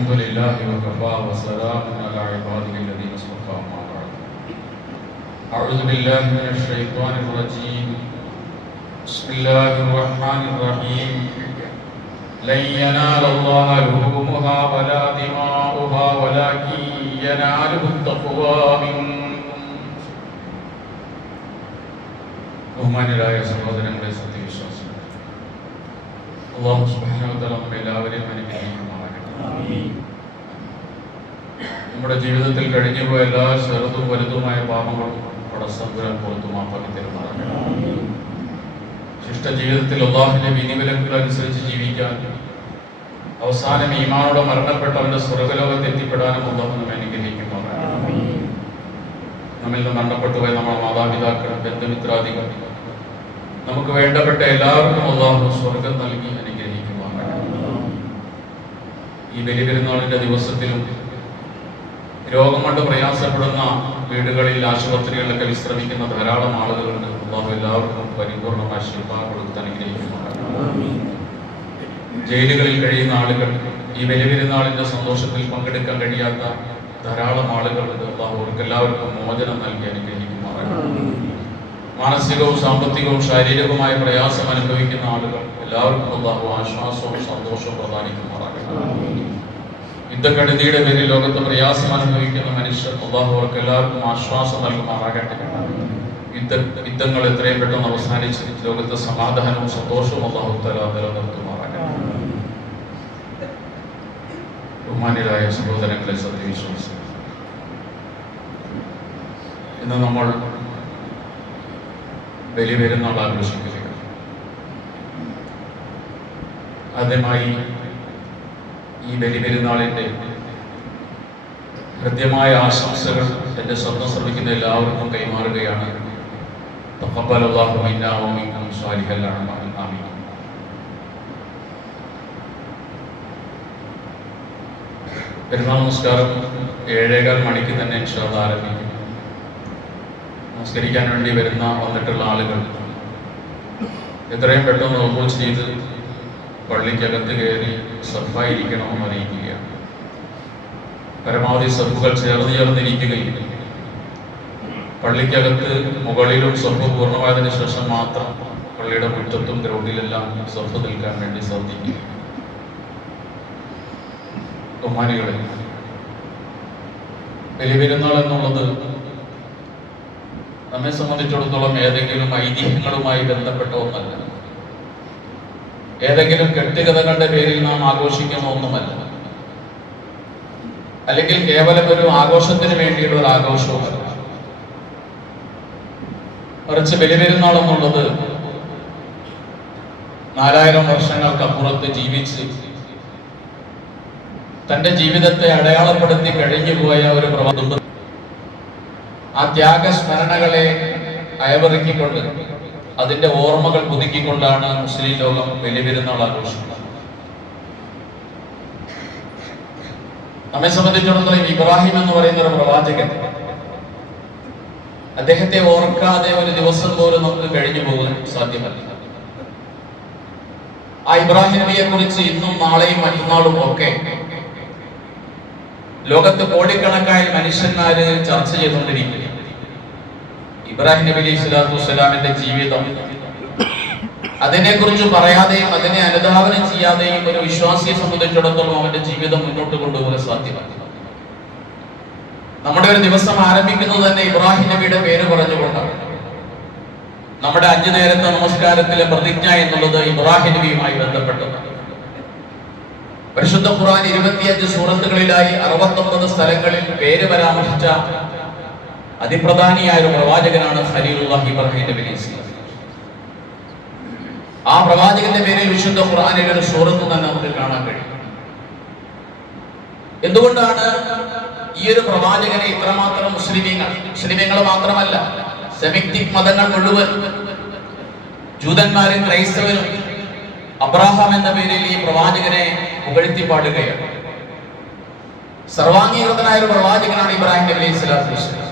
الحمد لله وكفى وسلام على عباده الذين اصطفى أما بعد. أعوذ بالله من الشيطان الرجيم. بسم الله الرحمن الرحيم. لن ينال الله لحومها ولا دماؤها ولكن يناله التقوى منكم. ബഹുമാന്യരായ സഹോദരങ്ങളെ, സത്യവിശ്വാസികൾ, അല്ലാഹു സുബ്ഹാനഹു വ തആല നമ്മെ എല്ലാവരെയും അനുഗ്രഹിക്കുമാറാകട്ടെ. നമ്മുടെ ജീവിതത്തിൽ കഴിഞ്ഞുപോയ എല്ലാ ചെറുതും വലുതുമായ പാപങ്ങളും പടച്ചതമ്പുരാൻ പുറത്തു മാപ്പാക്കി തരുമാറാകട്ടെ. ശിഷ്ട ജീവിതത്തിൽ അല്ലാഹുവിന്റെ വിധിവിലക്കുകൾ അനുസരിച്ച് ജീവിക്കാൻ, അവസാനം ഈമാനോടെ മരണപ്പെട്ട അവന്റെ സ്വർഗ്ഗലോകത്ത് എത്തിപ്പെടാനും അല്ലാഹു നമ്മെ അനുഗ്രഹിക്കുമാറാകട്ടെ. നമ്മിൽ നിന്ന് മരണപ്പെട്ടുപോയ നമ്മുടെ മാതാപിതാക്കൾ, ബന്ധുമിത്രാദികൾ, നമുക്ക് വേണ്ടപ്പെട്ട എല്ലാവർക്കും അല്ലാഹു സ്വർഗം നൽകി അനുഗ്രഹിക്കുമാറാകട്ടെ. ഈ ബലിപെരുന്നാളിന്റെ ദിവസത്തിലും രോഗം കൊണ്ട് പ്രയാസപ്പെടുന്ന വീടുകളിൽ, ആശുപത്രികളിലൊക്കെ വിശ്രമിക്കുന്ന ധാരാളം ആളുകളുണ്ട്. അല്ലാഹു എല്ലാവർക്കും പരിപൂർണമായ ശിഫ കൊടുത്ത് അനുഗ്രഹിക്കുമാറാകട്ടെ. ജയിലുകളിൽ കഴിയുന്ന ആളുകൾ, ഈ ബലിപെരുന്നാളിന്റെ സന്തോഷത്തിൽ പങ്കെടുക്കാൻ കഴിയാത്ത ധാരാളം ആളുകളുണ്ട്. അല്ലാഹു അവർക്ക് എല്ലാവർക്കും മോചനം നൽകി അനുഗ്രഹിക്കുമാറാകട്ടെ. മാനസികവും സാമ്പത്തികവും ശാരീരികവുമായ പ്രയാസം അനുഭവിക്കുന്ന ആളുകൾ എല്ലാവർക്കും അല്ലാഹു ആശ്വാസവും സന്തോഷവും പ്രദാനിക്കുമാറാകട്ടെ. യുദ്ധക്കെടുതിയുടെ പേരിൽ ലോകത്ത് പ്രയാസം അനുഭവിക്കുന്ന മനുഷ്യർ, അല്ലാഹു അവർക്ക് എല്ലാവർക്കും ആശ്വാസം നൽകുമാറാകട്ടെ. യുദ്ധങ്ങൾ എത്രയും പെട്ടെന്ന് അവസാനിച്ച് ലോകത്ത് സമാധാനവും സന്തോഷവും അല്ലാഹു തആല നിലനിർത്തുമാറാകട്ടെ. ബഹുമാന്യരായ സഹോദരങ്ങളെ, സത്യവിശ്വാസികൾ, ഇന്ന് നമ്മൾ ബലിപെരുന്നാൾ ആഘോഷിക്കുകയാണ്. ആദ്യമായി ഈ ബലിപെരുന്നാളിന്റെ ഹൃദ്യമായ ആശംസകൾ എന്റെ ശബ്ദം ശ്രമിക്കുന്ന എല്ലാവർക്കും കൈമാറുകയാണ്. തഖബ്ബലല്ലാഹു മിന്നാ വ മിൻകും സാലിഹൽ അഅ്മാൽ. ആമീൻ. പെരുന്നാൾ നമസ്കാരം 7:15 മണിക്ക് തന്നെ ഇൻഷാ അല്ലാഹ് ആരംഭിക്കും. നമസ്കരിക്കാൻ വേണ്ടി വന്നിട്ടുള്ള ആളുകൾ എത്രയും പെട്ടെന്ന് ഒപ്പോ ചെയ്ത് പള്ളിക്കകത്ത് കയറി സഫായിരിക്കണമെന്ന് അറിയിക്കുകയാണ്. പരമാവധി സഫുകൾ ചേർന്നിരിക്കുകയും പള്ളിക്കകത്ത് മുകളിലും സഫ് പൂർണ്ണമായതിനു ശേഷം മാത്രം പള്ളിയുടെ മുറ്റത്തും ഗ്രൗണ്ടിലെല്ലാം സഫ് നിൽക്കാൻ വേണ്ടി ശ്രദ്ധിക്കുക. ബഹുമാനികളെ, ബലിപെരുന്നാൾ എന്നുള്ളത് നമ്മെ സംബന്ധിച്ചിടത്തോളം ഏതെങ്കിലും ഐതിഹ്യങ്ങളുമായി ബന്ധപ്പെട്ട ഒന്നല്ല, ഏതെങ്കിലും കെട്ടുകഥകളുടെ പേരിൽ നാം ആഘോഷിക്കുന്ന ഒന്നുമല്ല, അല്ലെങ്കിൽ കേവലം ഒരു ആഘോഷത്തിന് വേണ്ടിയുള്ള ഒരു ആഘോഷവുമല്ല. മറിച്ച് ബലിപെരുന്നാൾ എന്നുള്ളത് 4000 വർഷങ്ങൾക്കപ്പുറത്ത് ജീവിച്ച് തന്റെ ജീവിതത്തെ അടയാളപ്പെടുത്തി കഴിഞ്ഞുപോയ ഒരു പ്രവൃത്തി, ആ ത്യാഗസ്മരണകളെ അയവിറക്കിക്കൊണ്ട് അതിന്റെ ഓർമ്മകൾ പുതുക്കിക്കൊണ്ടാണ് മുസ്ലിം ലോകം ബലിപെരുന്നാൾ ആഘോഷിക്കുന്നത്. നമ്മെ സംബന്ധിച്ചിടത്തോളം ഇബ്രാഹിം എന്ന് പറയുന്ന ഒരു പ്രവാചകൻ, അദ്ദേഹത്തെ ഓർക്കാതെ ഒരു ദിവസം പോലും നമുക്ക് കഴിഞ്ഞു പോകാൻ സാധ്യമല്ല. ആ ഇബ്രാഹിം നബിയെ കുറിച്ച് ഇന്നും നാളെയും മറ്റന്നാളും ഒക്കെ ലോകത്ത് കോടിക്കണക്കായ മനുഷ്യന്മാര് ചർച്ച ചെയ്തുകൊണ്ടിരിക്കുക. ഇബ്രാഹിം നബി അലൈഹി സ്വലാത്തു വസ്സലാമിന്റെ ജീവിതം, അതിനെക്കുറിച്ച് പറയാതെയും അതിനെ അനുധാവനം ചെയ്യാതെയും ഒരു വിശ്വാസിയെ സംബന്ധിച്ചിടത്തോളം അവന്റെ ജീവിതം മുന്നോട്ട് കൊണ്ടുപോകാൻ സാധ്യമല്ല. നമ്മുടെ ഒരു ദിവസം ആരംഭിക്കുന്നത് തന്നെ ഇബ്രാഹിം നബിയുടെ പേര് പറഞ്ഞുകൊണ്ടാണ്. നമ്മുടെ 5 നേരത്തെ നമസ്കാരത്തിലെ പ്രതിജ്ഞ എന്നുള്ളത് ഇബ്രാഹിം നബിയുമായി ബന്ധപ്പെട്ടതാണ്. പരിശുദ്ധ ഖുർആൻ 25 സൂറത്തുകളിലായി 69 സ്ഥലങ്ങളിൽ പേര് പരാമർശിച്ച അതിപ്രധാനിയായ ഒരു പ്രവാചകനാണ് ഖലീലുല്ലാഹി ഇബ്രാഹിം നബി അലൈഹി സ്വലാം. ആ പ്രവാചകന്റെ പേരിൽ വിശുദ്ധ ഖുർആനിലെ ഒരു സൂറത്ത് തന്നെ നമുക്ക് കാണാൻ കഴിയും. എന്തുകൊണ്ടാണ് ഈ ഒരു പ്രവാചകനെ ഇത്രമാത്രം മുസ്ലിമീങ്ങൾ മാത്രമല്ല, സെമിറ്റിക് മതങ്ങൾ മുഴുവൻ, ജൂതന്മാരും ക്രൈസ്തവരും അബ്രാഹാം എന്ന പേരിൽ ഈ പ്രവാചകനെ പുകഴ്ത്തി പാടുകയാണ്. സർവാംഗീകൃതനായ ഒരു പ്രവാചകനാണ് ഇബ്രാഹിം നബി അലൈഹി സ്വലാത്തു വസ്സലാം.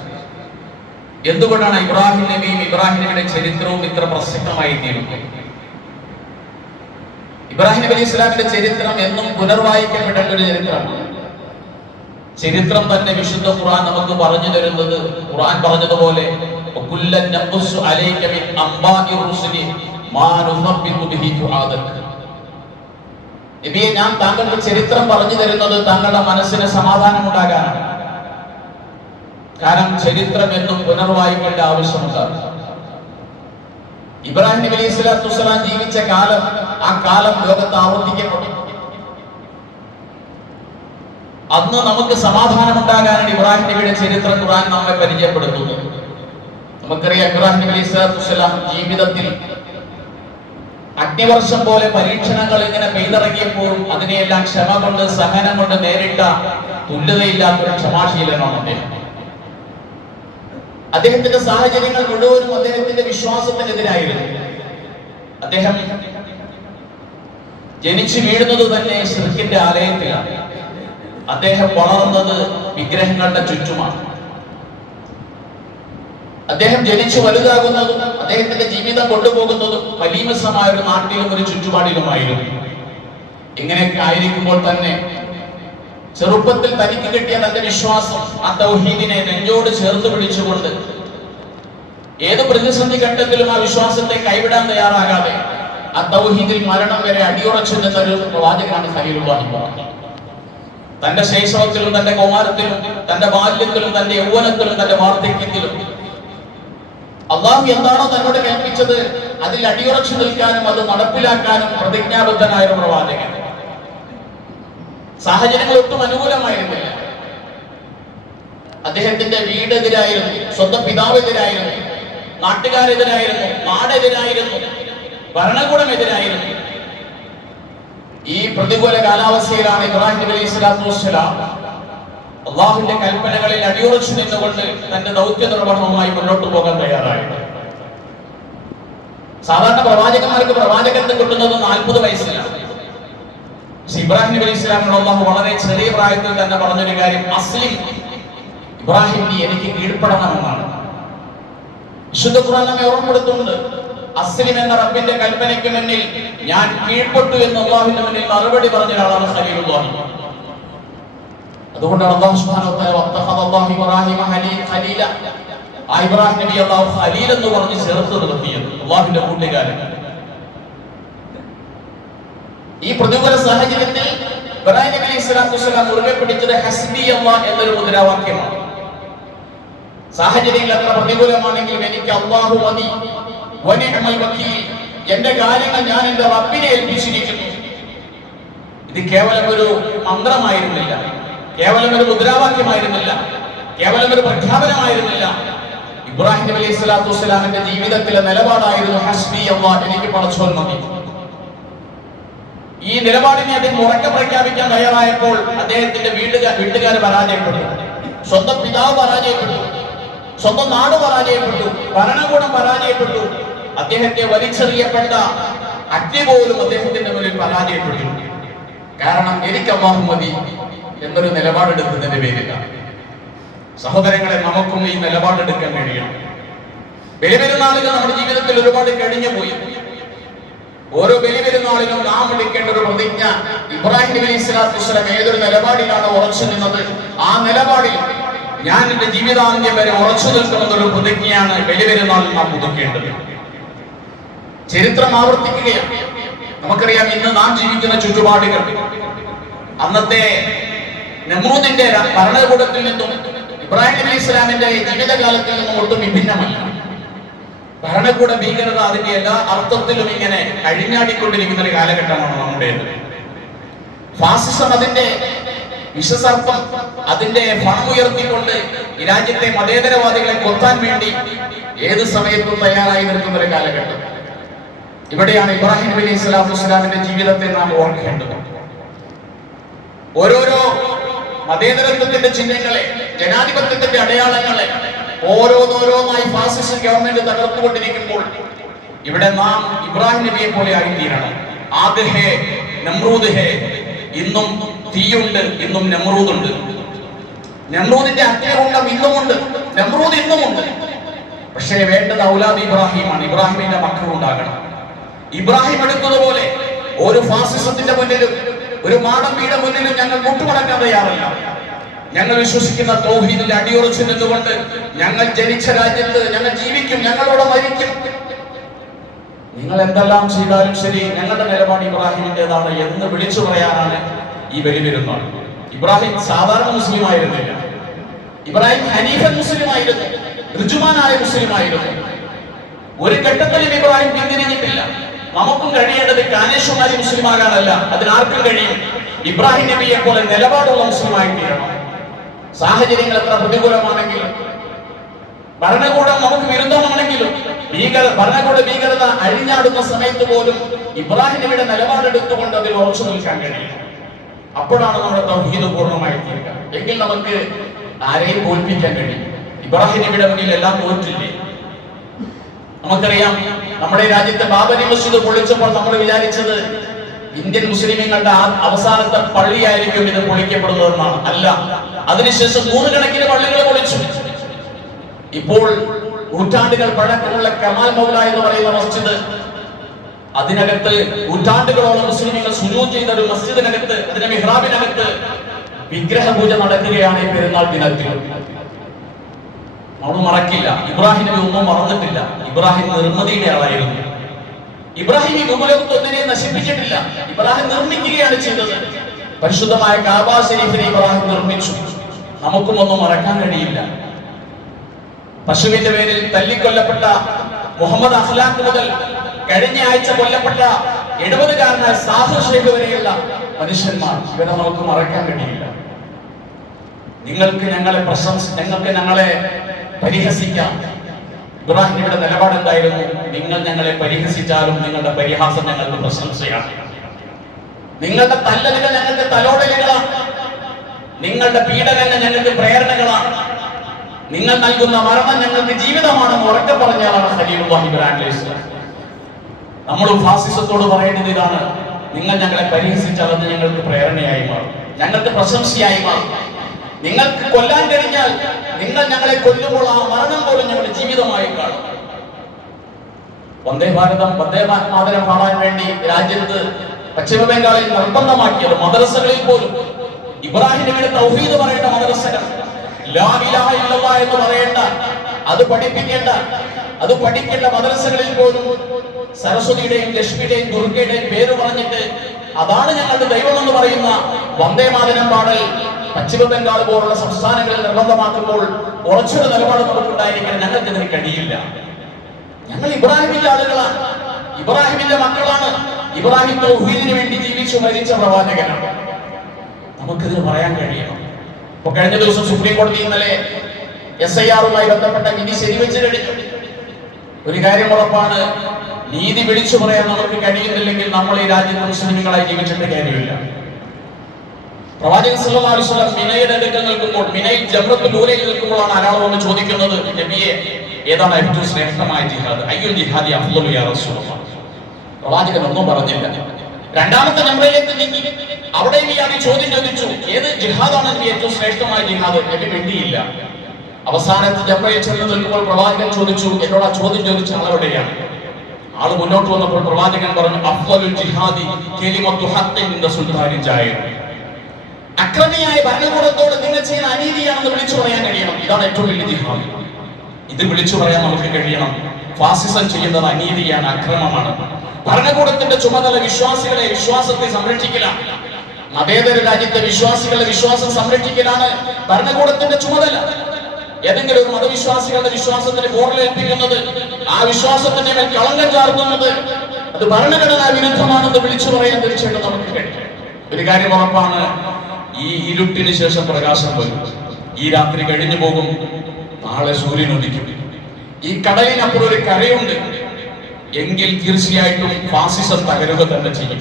എന്തുകൊണ്ടാണ് ഇബ്രാഹിം നബിയും ഇബ്രാഹിം നബിയുടെ ചരിത്രവും ഇത്ര പ്രസിദ്ധമായി തീരുന്നത്? ഇബ്രാഹിം നബി അലൈഹി സ്വലാമിന്റെ ചരിത്രം എന്നും പുനർവായിക്കപ്പെടേണ്ട ഒരു ചരിത്രമാണ്. ചരിത്രം തന്നെ വിശുദ്ധ ഖുർആൻ നമുക്ക് പറഞ്ഞു തരുന്നത്, ഖുർആൻ പറഞ്ഞതുപോലെ നബിയെ, ഞാൻ താങ്കൾക്ക് ചരിത്രം പറഞ്ഞു തരുന്നത് താങ്കളുടെ മനസ്സിന് സമാധാനം ഉണ്ടാകാനാണ്. കാരണം ചരിത്രം എന്നും പുനർവായിക്കേണ്ട ആവശ്യമുണ്ടാകും. ഇബ്രാഹിം നബി അലൈഹി സ്വലാത്തു വസ്സലാം ജീവിച്ച കാലം, ആ കാലം ലോകത്ത് ആവർത്തിക്കപ്പെടും. അന്ന് നമുക്ക് സമാധാനം ഉണ്ടാകാനാണ് ഇബ്രാഹിം നബിയുടെ ചരിത്രം ഖുർആൻ നമ്മെ പരിചയപ്പെടുത്തുന്നത്. നമുക്കറിയാം, ഇബ്രാഹിം നബി അലൈഹി സ്വലാത്തു വസ്സലാം ജീവിതത്തിൽ അഗ്നിവർഷം പോലെ പരീക്ഷണങ്ങൾ ഇങ്ങനെ പെയ്തിറങ്ങിയപ്പോഴും അതിനെയെല്ലാം ക്ഷമ കൊണ്ട്, സഹനം കൊണ്ട് നേരിട്ട തുല്യതയില്ലാത്തൊരു ക്ഷമാശീലനാണ് അദ്ദേഹം. അദ്ദേഹത്തിന്റെ സാഹചര്യങ്ങൾ മുഴുവനും അദ്ദേഹത്തിന്റെ വിശ്വാസത്തിനെതിരായിരുന്നു. അദ്ദേഹം ജനിച്ചു വീഴുന്നത് തന്നെ ശിർക്കിന്റെ ആലയത്തിലാണ്. അദ്ദേഹം വളർന്നത് വിഗ്രഹങ്ങളുടെ ചുറ്റുമാണ്. അദ്ദേഹം ജനിച്ചു വലുതാകുന്നതും അദ്ദേഹത്തിന്റെ ജീവിതം കൊണ്ടുപോകുന്നതും മലീമസമായ ഒരു നാട്ടിലും ഒരു ചുറ്റുപാടിലുമായിരുന്നു. ഇങ്ങനെയൊക്കെ ആയിരിക്കുമ്പോൾ തന്നെ ചെറുപ്പത്തിൽ തനിക്ക് കിട്ടിയ തന്റെ വിശ്വാസം, ആ തൗഹീദിനെ നെഞ്ചോട് ചേർത്ത് പിടിച്ചുകൊണ്ട് ഏത് പ്രതിസന്ധി ഘട്ടത്തിലും ആ വിശ്വാസത്തെ കൈവിടാൻ തയ്യാറാകാതെ ആ തൗഹീദിൽ മരണം വരെ അടിയുറച്ചു നിന്നൊരു പ്രവാചകനാണ് ഖലീലുള്ളാഹി ഇബ്രാഹിം. തന്റെ ശൈശവത്തിലും തന്റെ കൗമാരത്തിലും തന്റെ ബാല്യത്തിലും തന്റെ യൗവനത്തിലും തന്റെ വാർദ്ധക്യത്തിലും അള്ളാഹു എന്താണോ തന്നോട് കൽപ്പിച്ചത് അതിൽ അടിയുറച്ചു നിൽക്കാനും അത് നടപ്പിലാക്കാനും പ്രതിജ്ഞാബദ്ധനായ ഒരു പ്രവാചകൻ. സാഹചര്യങ്ങൾ ഒട്ടും അനുകൂലമായിരുന്നില്ല. അദ്ദേഹത്തിന്റെ വീടെതിരായിരുന്നു, സ്വന്തം പിതാവെതിരായിരുന്നു, നാട്ടുകാരെതിരായിരുന്നു, നാടെതിരായിരുന്നു, ഭരണകൂടം എതിരായിരുന്നു. ഈ പ്രതികൂല കാലാവസ്ഥയിലാണ് ഇബ്രാഹിം നബി അലൈഹി സ്വലാത്തു വസ്സലാം അള്ളാഹുവിന്റെ കൽപ്പനകളിൽ അടിയുറച്ചു നിന്നുകൊണ്ട് തന്റെ ദൗത്യ നിർവഹണവുമായി മുന്നോട്ട് പോകാൻ തയ്യാറായത്. സാധാരണ പ്രവാചകന്മാർക്ക് പ്രവാചകത്വം കിട്ടുന്നത് 40 വയസ്സിലാണ്. പക്ഷെ ഇബ്രാഹിം നബി അലൈഹി സ്വലാമിനോട് അള്ളാഹു വളരെ ചെറിയ പ്രായത്തിൽ തന്നെ പറഞ്ഞൊരു കാര്യം, അസ്ലിം ഇബ്രാഹിം, നീ എനിക്ക് കീഴ്പ്പെടണമെന്നാണ്. വിശുദ്ധ ഖുർആൻ നമ്മെ ഓർമ്മപ്പെടുത്തുന്നുണ്ട്, അസ്ലിം എന്ന റബ്ബിന്റെ കൽപ്പനയ്ക്ക് മുന്നിൽ ഞാൻ കീഴ്പ്പെട്ടു എന്ന് അള്ളാഹുവിന്റെ മുന്നിൽ മറുപടി പറഞ്ഞ ഒരാളാണ് ഖലീലുള്ളാഹി. അതുകൊണ്ടാണ് അല്ലാഹു സുബ്ഹാനഹു വ തആല വത്തഖദല്ലാഹു ഇബ്രാഹിമ ഖലീല, ആ ഇബ്രാഹിം നബി അല്ലാഹു ഖലീൽ എന്ന് പറഞ്ഞ് ചേർത്ത് നിർത്തിയത്, അള്ളാഹുവിന്റെ കൂട്ടുകാരൻ. ഈ പ്രതികൂല സാഹചര്യത്തിൽ ഇബ്രാഹിം നബി അലൈഹി സ്വലാത്തു വസ്സലാം മുറുകെ പിടിച്ചത് ഹസ്ബി അല്ലാഹ് എന്നൊരു മുദ്രാവാക്യമാണ്. സാഹചര്യങ്ങൾ എത്ര പ്രതികൂലമാണെങ്കിലും എനിക്ക് അല്ലാഹു മതി, വനിഅമൽ വകീൽ, എന്റെ കാര്യങ്ങൾ ഞാൻ എന്റെ റബ്ബിനെ ഏൽപ്പിച്ചിരിക്കുന്നു. ഇത് കേവലം ഒരു മന്ത്രമായിരുന്നില്ല, കേവലം ഒരു മുദ്രാവാക്യമായിരുന്നില്ല, കേവലം ഒരു പ്രഖ്യാപനമായിരുന്നില്ല. ഇബ്രാഹിം നബി അലൈഹി സ്വലാത്തു വസ്സലാമിന്റെ ജീവിതത്തിലെ നിലപാടായിരുന്നു ഹസ്ബി അല്ലാഹ്, എനിക്ക് പടച്ചോൻ മതി. ഈ നിലപാടിനെ അദ്ദേഹം ഉറക്കെ പ്രഖ്യാപിക്കാൻ തയ്യാറായപ്പോൾ അദ്ദേഹത്തിന്റെ വീട്ടുകാർ പരാജയപ്പെട്ടു, സ്വന്തം പിതാവ് പരാജയപ്പെട്ടു, സ്വന്തം നാട് പരാജയപ്പെട്ടു, ഭരണകൂടം പരാജയപ്പെട്ടു. അദ്ദേഹത്തെ വലിച്ചെറിയപ്പെട്ട അഗ്നി പോലും അദ്ദേഹത്തിന്റെ മുന്നിൽ പരാജയപ്പെട്ടു. കാരണം എനിക്ക് അല്ലാഹു മതി എന്നൊരു നിലപാടെടുക്കുന്നതിന്റെ പേരിലാണ്. സഹോദരങ്ങളെ, നമുക്കും ഈ നിലപാടെടുക്കാൻ കഴിയണം. ബലിപെരുന്നാളുകൾ നമ്മുടെ ജീവിതത്തിൽ ഒരുപാട് കഴിഞ്ഞു പോയി. ഓരോ ബലിപെരുന്നാളിലും നാം എടുക്കേണ്ട ഒരു പ്രതിജ്ഞ, ഇബ്രാഹിം നബി അലൈഹി സ്വലാത്തു വസ്സലാം ഏതൊരു നിലപാടിലാണ് ഉറച്ചു നിന്നത്, ആ നിലപാടിൽ ഞാൻ എന്റെ ജീവിതാന്ത്യം വരെ ഉറച്ചു നിൽക്കുമെന്നൊരു പ്രതിജ്ഞയാണ് ബലിപെരുന്നാളിൽ നാം പുതുക്കേണ്ടത്. ചരിത്രം ആവർത്തിക്കുകയാണ്. നമുക്കറിയാം, ഇന്ന് നാം ജീവിക്കുന്ന ചുറ്റുപാടുകൾ അന്നത്തെ നമ്രൂദിന്റെ ഭരണകൂടത്തിൽ നിന്നും ഇബ്രാഹിം നബി അലൈഹി സ്വലാമിന്റെ ജീവിതകാലത്തിൽ നിന്നും ഒട്ടും വിഭിന്നമല്ല. ഭരണകൂട ഭീകരത അതിന്റെ എല്ലാ അർത്ഥത്തിലും ഇങ്ങനെ കഴിഞ്ഞാടിക്കൊണ്ടിരിക്കുന്ന ഒരു കാലഘട്ടമാണ് നമ്മുടേത്. ഫാസിസം അതിന്റെ വിശ്വസർപ്പം, അതിന്റെ ഫണമുയർത്തിക്കൊണ്ട് ഈ രാജ്യത്തെ മതേതരവാദികളെ കൊത്താൻ വേണ്ടി ഏത് സമയത്തും തയ്യാറായി നിൽക്കുന്ന ഒരു കാലഘട്ടം. ഇവിടെയാണ് ഇബ്രാഹിം നബി അലൈഹി സ്വലാത്തു വസ്സലാമിന്റെ ജീവിതത്തെ നാം ഓർക്കേണ്ടത്. ഓരോരോ മതേതരത്വത്തിന്റെ ചിഹ്നങ്ങളെ, ജനാധിപത്യത്തിന്റെ അടയാളങ്ങളെ ഓരോന്നോരോന്നായി ഫാസിസ്റ്റ് ഗവൺമെന്റ് തകർത്തുകൊണ്ടിരിക്കുമ്പോൾ ഇവിടെ നാം ഇബ്രാഹിം നബിയെ പോലെ ആയിത്തീരണം. ആദ് ഹേ നമ്രൂദ് ഹേ, ഇന്നും തീയുണ്ട്, ഇന്നും നമ്രൂദുണ്ട്. നമ്രൂദിന്റെ അഗ്നികുണ്ഡം ഇന്നുമുണ്ട്, നമ്രൂദ് ഇന്നുമുണ്ട്. പക്ഷേ വേണ്ടത് ഔലാദ് ഇബ്രാഹിമാണ്. ഇബ്രാഹിമിന്റെ മക്കൾ ഉണ്ടാകണം. ഇബ്രാഹിം എടുത്തതുപോലെ ഒരു ഫാസിസത്തിന്റെ മുന്നിലും ഒരു മാടമ്പിയുടെ മുന്നിലും ഞങ്ങൾ മുട്ടുമടക്കാൻ തയ്യാറല്ല. ഞങ്ങൾ വിശ്വസിക്കുന്ന തൗഹീദിൽ അടിയുറച്ചു നിന്നുകൊണ്ട് ഞങ്ങൾ ജനിച്ച രാജ്യത്ത് ഞങ്ങൾ ജീവിക്കും, ഞങ്ങളോട് മരിക്കും. നിങ്ങൾ എന്തെല്ലാം ചെയ്താലും ശരി, ഞങ്ങളുടെ നിലപാട് ഇബ്രാഹിമിൻ്റെതാണ് എന്ന് വിളിച്ചു പറയാനാണ് ഈ ബലിപെരുന്നാൾ. ഇബ്രാഹിം സാധാരണ മുസ്ലിം ആയിരുന്നില്ല. ഇബ്രാഹിം ഹനീഫൻ മുസ്ലിം ആയിരുന്നു, ഋജുമാനായ മുസ്ലിം ആയിരുന്നു. ഒരു ഘട്ടത്തിലും ഇബ്രാഹിം പിന്തിരിഞ്ഞിട്ടില്ല. നമുക്കും കഴിയേണ്ടത് കാനേശ്വമാരി മുസ്ലിം ആകാനല്ല, അതിനാർക്കും കഴിയും. ഇബ്രാഹിം നബിയെ പോലെ നിലപാടുള്ള മുസ്ലിമായി തീരണം. സാഹചര്യങ്ങൾ എത്ര പ്രതികൂലമാണെങ്കിലും, ഭരണകൂടം നമുക്ക് വിരുദ്ധമാണെങ്കിലും, ഭരണകൂട ഭീകരത അഴിഞ്ഞാടുന്ന സമയത്ത് പോലും ഇബ്രാഹിം നബിയുടെ നിലപാടെടുത്തുകൊണ്ട് അതിൽ ഉറച്ചു നിൽക്കാൻ കഴിയും. അപ്പോഴാണ് നമ്മുടെ തൗഹീദ് പൂർണ്ണമായി തീരുക. എങ്കിൽ നമുക്ക് ആരെയും തോൽപ്പിക്കാൻ കഴിയും. ഇബ്രാഹിം നബിയുടെ മുന്നിൽ എല്ലാം തോറ്റില്ലേ? നമുക്കറിയാം, നമ്മുടെ രാജ്യത്തെ ബാബരി മസ്ജിദ് പൊളിച്ചപ്പോൾ നമ്മൾ വിചാരിച്ചത് ഇന്ത്യൻ മുസ്ലിമീങ്ങളുടെ അവസാനത്തെ പള്ളിയായിരിക്കും ഇത് പൊളിക്കപ്പെടുന്നതെന്നാണ്. അല്ല, അതിനുശേഷം നൂറുകണക്കിന് പള്ളികൾ പൊളിച്ചു. ഇപ്പോൾ നൂറ്റാണ്ടുകൾ പഴക്കമുള്ള കമാൽ മൗല എന്ന് പറയുന്ന മസ്ജിദ്, അതിനകത്ത് നൂറ്റാണ്ടുകളോളം മുസ്ലിമീങ്ങൾ സുജൂദ് ചെയ്ത ഒരു മസ്ജിദിനകത്ത്, അതിന്റെ മിഹ്റാബിനകത്ത് വിഗ്രഹ പൂജ നടക്കുകയാണ് ഈ പെരുന്നാൾ ദിനത്തിൽ. നമ്മൾ മറക്കില്ല, ഇബ്രാഹിം നബി ഒന്നും മറന്നിട്ടില്ല. ഇബ്രാഹിം നിർമ്മിതിയുടെ ആളായിരുന്നു. ഇബ്രാഹിം ഈ ഭൂലോകത്ത് ഒന്നിനെയും നശിപ്പിച്ചിട്ടില്ല. ഇബ്രാഹിം നിർമ്മിക്കുകയാണ് ചെയ്തത്. പരിശുദ്ധമായ കാബ ശരീഫിനെ ഇബ്രാഹിം നിർമ്മിച്ചു. നമുക്കും ഒന്നും മറക്കാൻ കഴിയില്ല. പശുവിന്റെ പേരിൽ തല്ലിക്കൊല്ലപ്പെട്ട മുഹമ്മദ് അഖ്ലാഖ് മുതൽ കഴിഞ്ഞ ആഴ്ച കൊല്ലപ്പെട്ട 70-കാരനായ സാഹിർ ഷെയ്ഖ് വരെയുള്ള മനുഷ്യന്മാർ, ഇവരെ നമുക്ക് മറക്കാൻ കഴിയില്ല. നിങ്ങൾക്ക് ഞങ്ങളെ പരിഹസിക്കാം. ഇബ്രാഹിം നബിയുടെ നിലപാട് എന്തായിരുന്നു? നിങ്ങൾ ഞങ്ങളെ പരിഹസിച്ചാലും നിങ്ങളുടെ പരിഹാസം ഞങ്ങൾക്ക് പ്രശംസയാണ്. നിങ്ങളുടെ തല്ലലുകൾ ഞങ്ങൾക്ക് തലോടലുകളാണ്. നിങ്ങളുടെ പീഡനങ്ങൾ ഞങ്ങൾക്ക് പ്രേരണകളാണ്. നിങ്ങൾ നൽകുന്ന മരണം ഞങ്ങൾക്ക് ജീവിതമാണെന്ന് ഉറക്കെ പറഞ്ഞാലാണ് ഖലീലുല്ലാഹി ഇബ്രാഹിം അലൈഹിസ്സലാം. നമ്മൾ ഫാസിസത്തോട് പറയേണ്ടത് ഇതാണ്: നിങ്ങൾ ഞങ്ങളെ പരിഹസിച്ചാൽ അത് ഞങ്ങൾക്ക് പ്രേരണയായി മാറും, ഞങ്ങൾക്ക് പ്രശംസയായി മാറും. നിങ്ങൾക്ക് കൊല്ലാൻ കഴിഞ്ഞാൽ നിങ്ങൾ ഞങ്ങളെ കൊല്ലുമ്പോൾ ആ മരണം പോലും ഞങ്ങളുടെ ജീവിതമായി കാണും. വന്ദേ മാതരം പാടാൻ വേണ്ടി രാജ്യത്ത് പശ്ചിമ ബംഗാളിൽ നിർബന്ധമാക്കിയത് മദ്രസകളിൽ പോലും ഇബ്രാഹിം നബിയുടെ തൗഹീദ് പറയേണ്ട മദ്രസകൾ, ലാ ഇലാഹ ഇല്ലല്ലാഹ് എന്ന് പറയേണ്ട, അത് പഠിക്കേണ്ട മദ്രസകളിൽ പോലും സരസ്വതിയുടെയും ലക്ഷ്മിയുടെയും ദുർഗയുടെയും പേര് പറഞ്ഞിട്ട് അതാണ് ഞങ്ങളുടെ ദൈവം എന്ന് പറയുന്ന വന്ദേ മാതരം പാടൽ പശ്ചിമ ബംഗാൾ പോലുള്ള സംസ്ഥാനങ്ങളിൽ നിർബന്ധമാക്കുമ്പോൾ ഉറച്ചൊരു നിലപാട് നമുക്കുണ്ടായിരിക്കാൻ ഞങ്ങൾക്ക് ഇതിന് കഴിയില്ല. ഞങ്ങൾ ഇബ്രാഹിമിന്റെ ആളുകളാണ്, ഇബ്രാഹിമിന്റെ മക്കളാണ്. ഇബ്രാഹിം തൗഹീദിന് വേണ്ടി ജീവിച്ചു മരിച്ച പ്രവാചകനാണ്. നമുക്കിതിന് പറയാൻ കഴിയണം. ഇപ്പൊ കഴിഞ്ഞ ദിവസം സുപ്രീം കോടതി ഇന്നലെ SIR-മായി ബന്ധപ്പെട്ട വിധി ശരിവെച്ച് കഴിഞ്ഞു. ഒരു കാര്യം ഉറപ്പാണ്, നീതി വിളിച്ചു പറയാൻ നമുക്ക് കഴിയുന്നില്ലെങ്കിൽ നമ്മൾ ഈ രാജ്യത്ത് മുസ്ലിങ്ങളായി ജീവിച്ചിട്ട് കാര്യമില്ല. പ്രവാചകൻ സല്ലല്ലാഹു അലൈഹി വസല്ലം മിനയുടെ അടുക്കൽ നിൽക്കുമ്പോൾ, മിനയിൽ ജംറത്തുൽ ഊലയിൽ നിൽക്കുമ്പോഴാണ് ഒരാൾ വന്ന് ചോദിക്കുന്നത്, നബിയെ, ഏതാണ് ഏറ്റവും ശ്രേഷ്ഠമായ ജിഹാദ്? അയ്യുൽ ജിഹാദി അഫ്ളലു യാ റസൂലല്ലാഹ്. പ്രവാചകൻ ഒന്നും പറഞ്ഞില്ല. രണ്ടാമത്തെ ജംറയിലേക്ക് നീങ്ങി, അവിടെയും ഇയാൾ ചോദ്യം ചോദിച്ചു, ഏത് ജിഹാദാണ് ഏറ്റവും ശ്രേഷ്ഠമായ ജിഹാദ്? നബി മിണ്ടിയില്ല. അവസാനത്തെ ജംറയിൽ ചെന്ന് നിൽക്കുമ്പോൾ പ്രവാചകൻ ചോദിച്ചു, എന്നോട് ആ ചോദ്യം ചോദിച്ച ആളെവിടെയാണ്? ആള് മുന്നോട്ട് വന്നപ്പോൾ പ്രവാചകൻ പറഞ്ഞു, അഫ്ളലുൽ ജിഹാദി കലിമത്തു ഹഖ്ഖിൻ ഇൻദ സുൽത്താനിൻ ജായിർ. അക്രമിയായ ഭരണകൂടത്തോട് നിങ്ങൾ ചെയ്യുന്ന അനീതിയാണെന്ന് വിളിച്ചു പറയാൻ കഴിയണം. ഇതാണ് ഏറ്റവും വലിയ ജിഹാദ്. ഇത് വിളിച്ചു പറയാൻ നമുക്ക് കഴിയണം. ഫാസിസം ചെയ്യുന്നത് അനീതിയാണ്, അക്രമമാണ്. ഭരണകൂടത്തിന്റെ ചുമതല വിശ്വാസത്തെ സംരക്ഷിക്കലാണ്. മതേതര രാജ്യത്തെ വിശ്വാസികളുടെ വിശ്വാസം സംരക്ഷിക്കലാണ് ഭരണകൂടത്തിന്റെ ചുമതല. ഏതെങ്കിലും ഒരു മതവിശ്വാസികളുടെ വിശ്വാസത്തിന് പോറലേൽപ്പിക്കുന്നത്, ആ വിശ്വാസത്തിന്റെ മേൽ കളങ്കം ചാർത്തുന്നത്, അത് ഭരണഘടനാ വിരുദ്ധമാണെന്ന് വിളിച്ചു പറയാൻ തീർച്ചയായിട്ടും നമുക്ക് കഴിയും. ഒരു കാര്യം ഉറപ്പാണ്, ഈ ഇരുട്ടിന് ശേഷം പ്രകാശം വരും. ഈ രാത്രി കഴിഞ്ഞു പോകും, നാളെ സൂര്യൻ ഉദിക്കും. ഈ കടലിനപ്പുറം ഒരു കരയുണ്ട്. എങ്കിൽ തീർച്ചയായിട്ടും ഫാസിസം തകരുക തന്നെ ചെയ്യും.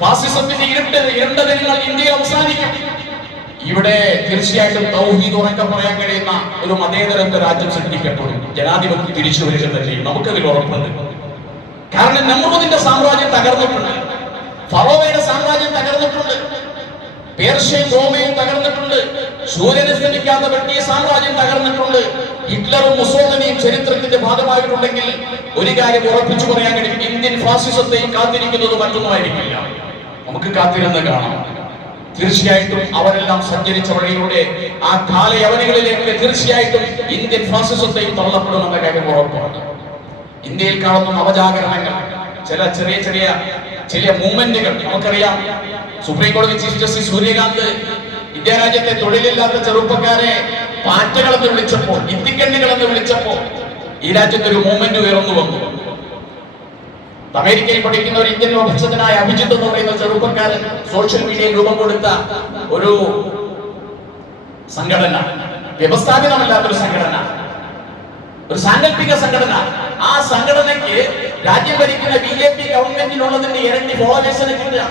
ഫാസിസത്തിന്റെ ഇരുണ്ട ദിനങ്ങൾ ഇന്ത്യയിൽ അവസാനിക്കും. ഇവിടെ തീർച്ചയായിട്ടും തൗഹീദ് ഉറക്കെ പറയാൻ കഴിയുന്ന ഒരു മതേതരത്വ രാജ്യം സൃഷ്ടിക്കപ്പെടും. ജനാധിപത്യം തിരിച്ചു വരിക തന്നെ നമുക്കതിൽ ഉറപ്പുണ്ട്. കാരണം നമ്രൂദിന്റെ സാമ്രാജ്യം തകർന്നിട്ടുണ്ട്, ഫറോവയുടെ സാമ്രാജ്യം തകർന്നിട്ടുണ്ട്, പേർഷ്യയും റോമയും തകർന്നിട്ടുണ്ട്, സൂര്യനെ ശ്രമിക്കാത്ത ബ്രിട്ടീഷ് സാമ്രാജ്യം തകർന്നിട്ടുണ്ട്. ഹിറ്റ്ലറും മുസോളിനിയും ചരിത്രത്തിന്റെ ഭാഗമായിട്ടുണ്ടെങ്കിൽ ഒരു കാര്യം ഉറപ്പിച്ചു പറയാൻ കഴിയും, ഇന്ത്യൻ ഫാസിസത്തെയും കാത്തിരിക്കുന്നത് മറ്റൊന്നുമായിരിക്കില്ല. നമുക്ക് കാത്തിരുന്ന് കാണാം. തീർച്ചയായിട്ടും അവരെല്ലാം സഞ്ചരിച്ച വഴിയിലൂടെ ആ കാലയവനികളിലേക്ക് തീർച്ചയായിട്ടും ഇന്ത്യൻ ഫാസിസത്തെയും തള്ളപ്പെടുമെന്ന കാര്യം ഉറപ്പാണ്. ഇന്ത്യയിൽ കാണുന്ന നവജാഗരണങ്ങൾ, ചില മൂവ്മെന്റുകൾ നമുക്കറിയാം. സുപ്രീം കോടതി ചീഫ് ജസ്റ്റിസ് സൂര്യകാന്ത് ഇന്ത്യ രാജ്യത്തെ തൊഴിലില്ലാത്ത ചെറുപ്പക്കാരെ പാറ്റകളെന്ന് വിളിച്ചപ്പോൾ, ഇത്തിക്കണ്ണികളെന്ന് വിളിച്ചപ്പോൾ ഈ രാജ്യത്ത് ഒരു മൂവ്മെന്റ് ഉയർന്നു വന്നു. അമേരിക്കയിൽ പഠിക്കുന്ന ഒരു ഇന്ത്യൻ വംശജനായ അഭിജിത്ത് എന്ന് പറയുന്ന ചെറുപ്പക്കാരൻ സോഷ്യൽ മീഡിയയിൽ രൂപം കൊടുത്ത ഒരു സംഘടന, വ്യവസ്ഥാപിതമല്ലാത്തൊരു സംഘടന, ഒരു സാങ്കല്പിക സംഘടന. ആ സംഘടനയ്ക്ക് രാജ്യം ഭരിക്കുന്ന BJP ഗവൺമെന്റിനുള്ളതിന്റെ ഇരട്ടി ഫോളോവേഴ്സിന് കിട്ടുക.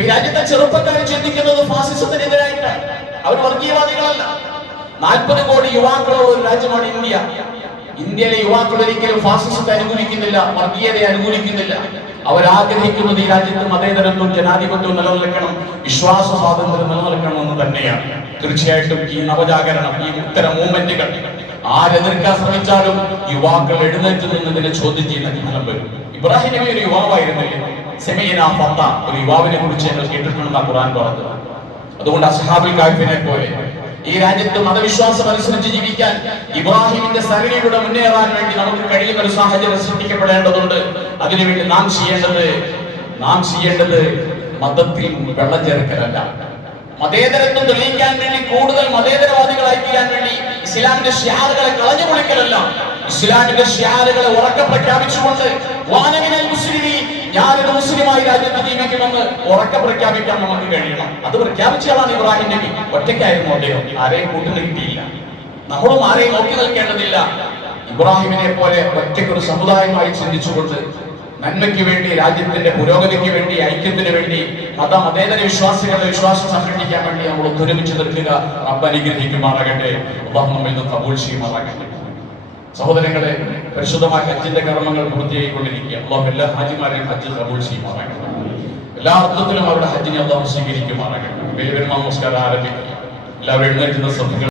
ഈ രാജ്യത്തെ ചെറുപ്പക്കാർ ചിന്തിക്കുന്നത് ഫാസിസത്തിനെതിരായിട്ടാണ്. അവർ വർഗീയവാദികളല്ല. 40 കോടി യുവാക്കളുള്ള ഒരു രാജ്യമാണ് ഇന്ത്യ. ഇന്ത്യയിലെ യുവാക്കൾ ഒരിക്കലും ഫാസിസത്തെ അനുകൂലിക്കുന്നില്ല, വർഗീയതയെ അനുകൂലിക്കുന്നില്ല. അവരാഗ്രഹിക്കുന്നത് ഈ രാജ്യത്ത് മതേതരത്വം, ജനാധിപത്യവും നിലനിൽക്കണം, വിശ്വാസ സ്വാതന്ത്ര്യം നിലനിൽക്കണമെന്ന് തന്നെയാണ്. തീർച്ചയായിട്ടും ഈ നവജാഗരണം, ഈ ഇത്തരം മൂവ്മെന്റുകൾ ആരെതിർക്കാൻ ശ്രമിച്ചാലും യുവാക്കൾ എഴുന്നേറ്റ് നിന്നതിനെ ചോദ്യം ചെയ്യുന്ന കാലം വരും. ഇബ്രാഹിം നബി ഒരു യുവാവായിരുന്നില്ലേ? സെമീന ഫത്ത, ഒരു യുവാവിനെ കുറിച്ച് ഞങ്ങൾ കേട്ടിട്ടുണ്ടെന്നാണ് ഖുർആൻ പറഞ്ഞത്. അതുകൊണ്ട് അസ്ഹാബുൽ കഹ്ഫിനെ പോലെ ഈ രാജ്യത്ത് മതവിശ്വാസം അനുസരിച്ച് ജീവിക്കാൻ, ഇബ്രാഹിമിന്റെ സരണിയുടെ മുന്നേറാൻ വേണ്ടി നമുക്ക് കഴിയുന്ന ഒരു സാഹചര്യം സൃഷ്ടിക്കപ്പെടേണ്ടതുണ്ട്. അതിനുവേണ്ടി നാം ചെയ്യേണ്ടത് മതത്തിൽ വെള്ളം ചേർക്കലല്ല, മതേതരത്വം തെളിയിക്കാൻ വേണ്ടി കൂടുതൽ മതേതരവാദികളായി തീരാൻ വേണ്ടി ഇസ്ലാമിന്റെ ഷിയാറുകളെ കളഞ്ഞു പൊളിക്കലല്ല, ഇസ്ലാമിന്റെ ഷിയാറുകളെ ഉറക്കെ പ്രഖ്യാപിച്ചുകൊണ്ട് വാനമിനൽ മുസ്ലിമീൻ, ഞാനൊരു മുസ്ലിമായി രാജ്യത്ത് ജീവിക്കുമെന്ന് ഉറക്കെ പ്രഖ്യാപിക്കാൻ നമുക്ക് കഴിയണം. അത് പ്രഖ്യാപിച്ചാണ് ഇബ്രാഹിം നബി. ഒറ്റയ്ക്കായിരുന്നു അദ്ദേഹം, ആരെയും കൂട്ടിന് കിട്ടിയില്ല. നമ്മളും ആരെയും നോക്കി നിൽക്കേണ്ടതില്ല. ഇബ്രാഹിമിനെ പോലെ ഒറ്റയ്ക്കൊരു സമുദായമായി ചിന്തിച്ചുകൊണ്ട് നന്മയ്ക്ക് വേണ്ടി, രാജ്യത്തിന്റെ പുരോഗതിക്ക് വേണ്ടി, ഐക്യത്തിന് വേണ്ടി, മതേതര വിശ്വാസികളുടെ വിശ്വാസം സംരക്ഷിക്കാൻ വേണ്ടി നമ്മൾ ഒത്തൊരുമിച്ച് നിൽക്കുക. റബ്ബ് അനുഗ്രഹിക്കുമാറാകട്ടെ. അല്ലാഹു നമ്മിൽ നിന്ന് ഖബൂൽ ചെയ്യുമാറാകട്ടെ. സഹോദരങ്ങളെ, പരിശുദ്ധമായ ഹജ്ജിന്റെ കർമ്മങ്ങൾ പൂർത്തിയായിക്കൊണ്ടിരിക്കുക. അല്ലാഹു എല്ലാ ഹാജിമാരെയും ഹജ്ജ് ഖബൂൽ ചെയ്യുമാറാകട്ടെ. എല്ലാ അർത്ഥത്തിലും അവരുടെ ഹജ്ജിനെ അല്ലാഹു സ്വീകരിക്കുമാറാകട്ടെ. വലിയ പെരുന്നാൾ നമസ്കാരം ആരംഭിക്കുക. എല്ലാവരും എഴുന്നേറ്റുന്ന ശ്രദ്ധകൾ